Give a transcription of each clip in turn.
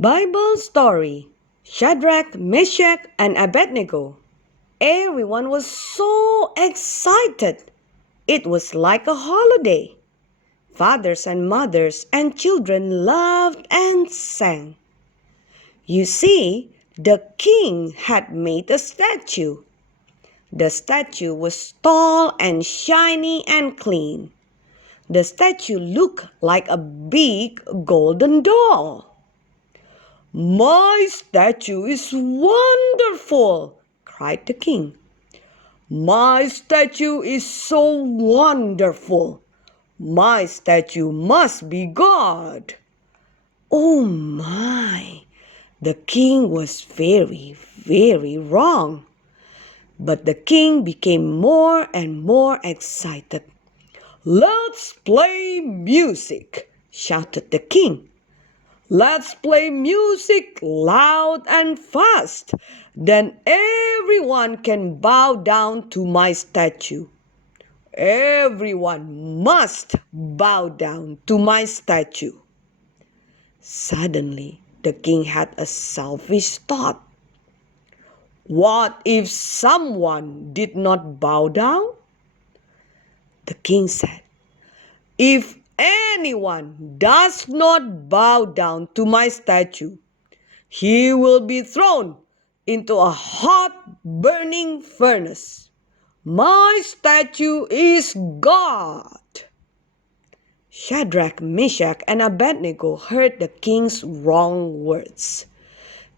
Bible story Shadrach, Meshach, and Abednego. Everyone was so excited. It was like a holiday. Fathers and mothers and children loved and sang. You see, the king had made a statue. The statue was tall and shiny and clean. The statue looked like a big golden doll. "My statue is wonderful!" cried the king. "My statue is so wonderful! My statue must be God!" Oh my! The king was very wrong. But the king became more and more excited. "Let's play music!" shouted the king. "Let's play music loud and fast. Then everyone can bow down to my statue. Everyone must bow down to my statue." Suddenly, the king had a selfish thought. What if someone did not bow down? The king said, "If anyone does not bow down to my statue, he will be thrown into a hot burning furnace. My statue is God." Shadrach, Meshach, and Abednego heard the king's wrong words.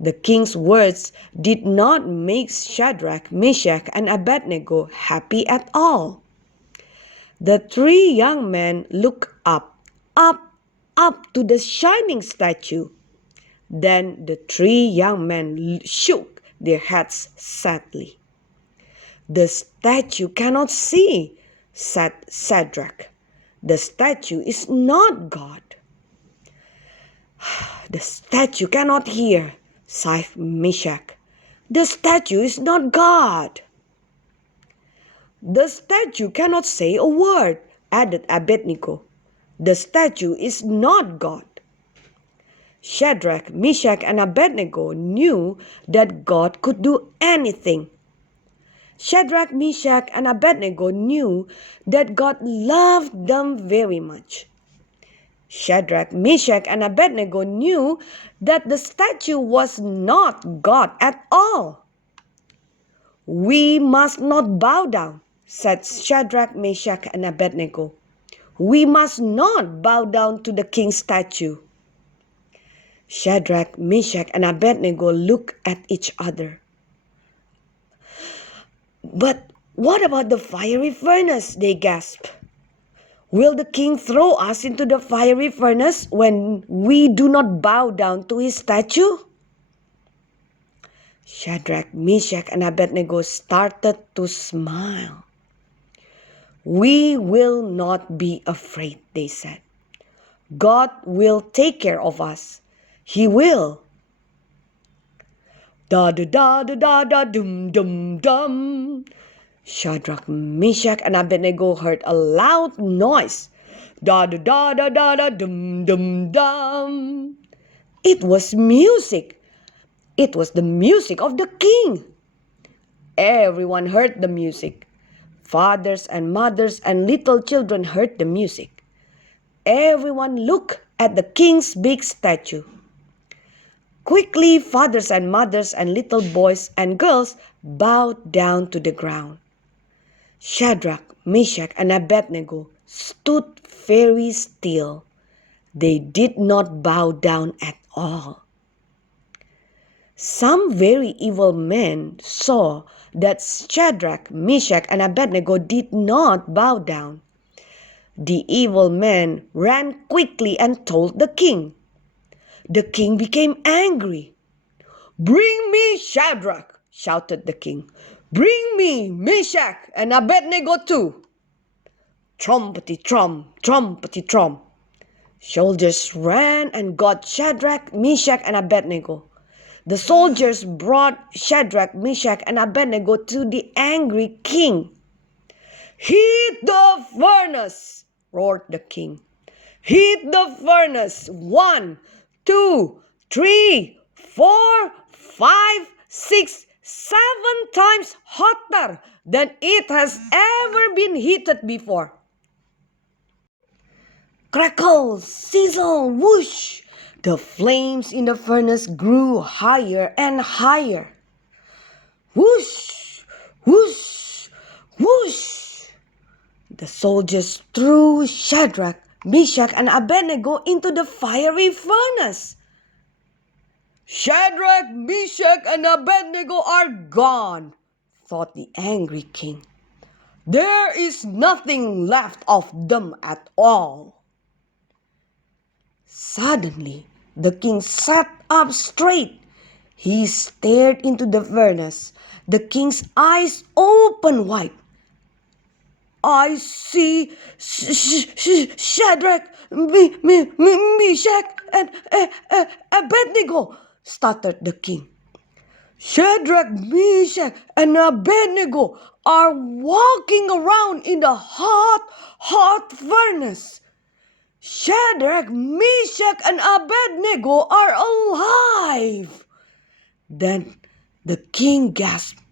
The king's words did not make Shadrach, Meshach, and Abednego happy at all. The three young men looked up to the shining statue. Then the three young men shook their heads sadly. "The statue cannot see," said Shadrach. "The statue is not God." "The statue cannot hear," sighed Meshach. "The statue is not God." "The statue cannot say a word," added Abednego. "The statue is not God." Shadrach, Meshach, and Abednego knew that God could do anything. Shadrach, Meshach, and Abednego knew that God loved them very much. Shadrach, Meshach, and Abednego knew that the statue was not God at all. "We must not bow down," said Shadrach, Meshach, and Abednego. "We must not bow down to the king's statue." Shadrach, Meshach, and Abednego looked at each other. "But what about the fiery furnace?" they gasped. "Will the king throw us into the fiery furnace when we do not bow down to his statue?" Shadrach, Meshach, and Abednego started to smile. "We will not be afraid," they said. "God will take care of us. He will." Da da da da da da dum dum dum. Shadrach, Meshach, and Abednego heard a loud noise. Da da da da da da dum dum dum. It was music. It was the music of the king. Everyone heard the music. Fathers and mothers and little children heard the music. Everyone looked at the king's big statue. Quickly, fathers and mothers and little boys and girls bowed down to the ground. Shadrach, Meshach, and Abednego stood very still. They did not bow down at all. Some very evil men saw that Shadrach, Meshach, and Abednego did not bow down. The evil men ran quickly and told the king. The king became angry. "Bring me Shadrach," shouted the king. "Bring me Meshach and Abednego too." Trumpety-trum, trumpety-trum. Soldiers ran and got Shadrach, Meshach, and Abednego. The soldiers brought Shadrach, Meshach, and Abednego to the angry king. "Heat the furnace!" roared the king. "Heat the furnace! 1, 2, 3, 4, 5, 6, 7 times hotter than it has ever been heated before. Crackle, sizzle, whoosh! The flames in the furnace grew higher and higher. Whoosh! Whoosh! Whoosh! The soldiers threw Shadrach, Meshach, and Abednego into the fiery furnace. Shadrach, Meshach, and Abednego are gone, thought the angry king. There is nothing left of them at all. Suddenly, the king sat up straight. He stared into the furnace. The king's eyes opened wide. I see Shadrach, Meshach, and Abednego, stuttered the king. Shadrach, Meshach, and Abednego are walking around in the hot furnace. Shadrach, Meshach, and Abednego are alive. Then the king gasped.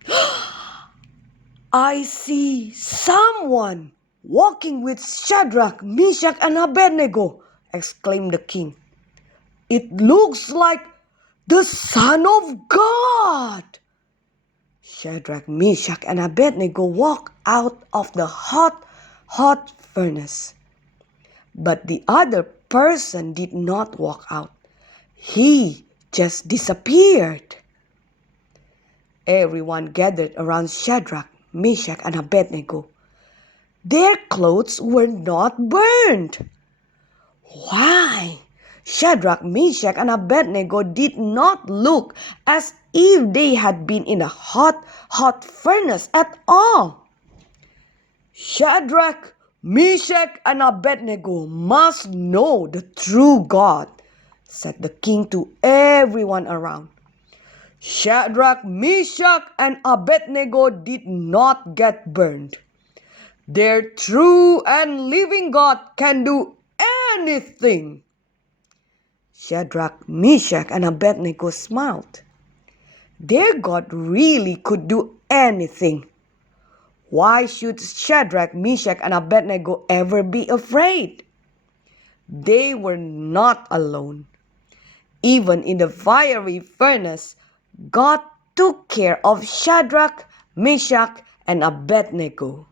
I see someone walking with Shadrach, Meshach, and Abednego, exclaimed the king. It looks like the Son of God. Shadrach, Meshach, and Abednego walked out of the hot furnace. But the other person did not walk out. He just disappeared. Everyone gathered around Shadrach, Meshach, and Abednego. Their clothes were not burned. Why? Shadrach, Meshach, and Abednego did not look as if they had been in a hot furnace at all. Shadrach, Meshach, and Abednego must know the true God, said the king to everyone around. Shadrach, Meshach, and Abednego did not get burned. Their true and living God can do anything. Shadrach, Meshach, and Abednego smiled. Their God really could do anything. Why should Shadrach, Meshach, and Abednego ever be afraid? They were not alone. Even in the fiery furnace, God took care of Shadrach, Meshach, and Abednego.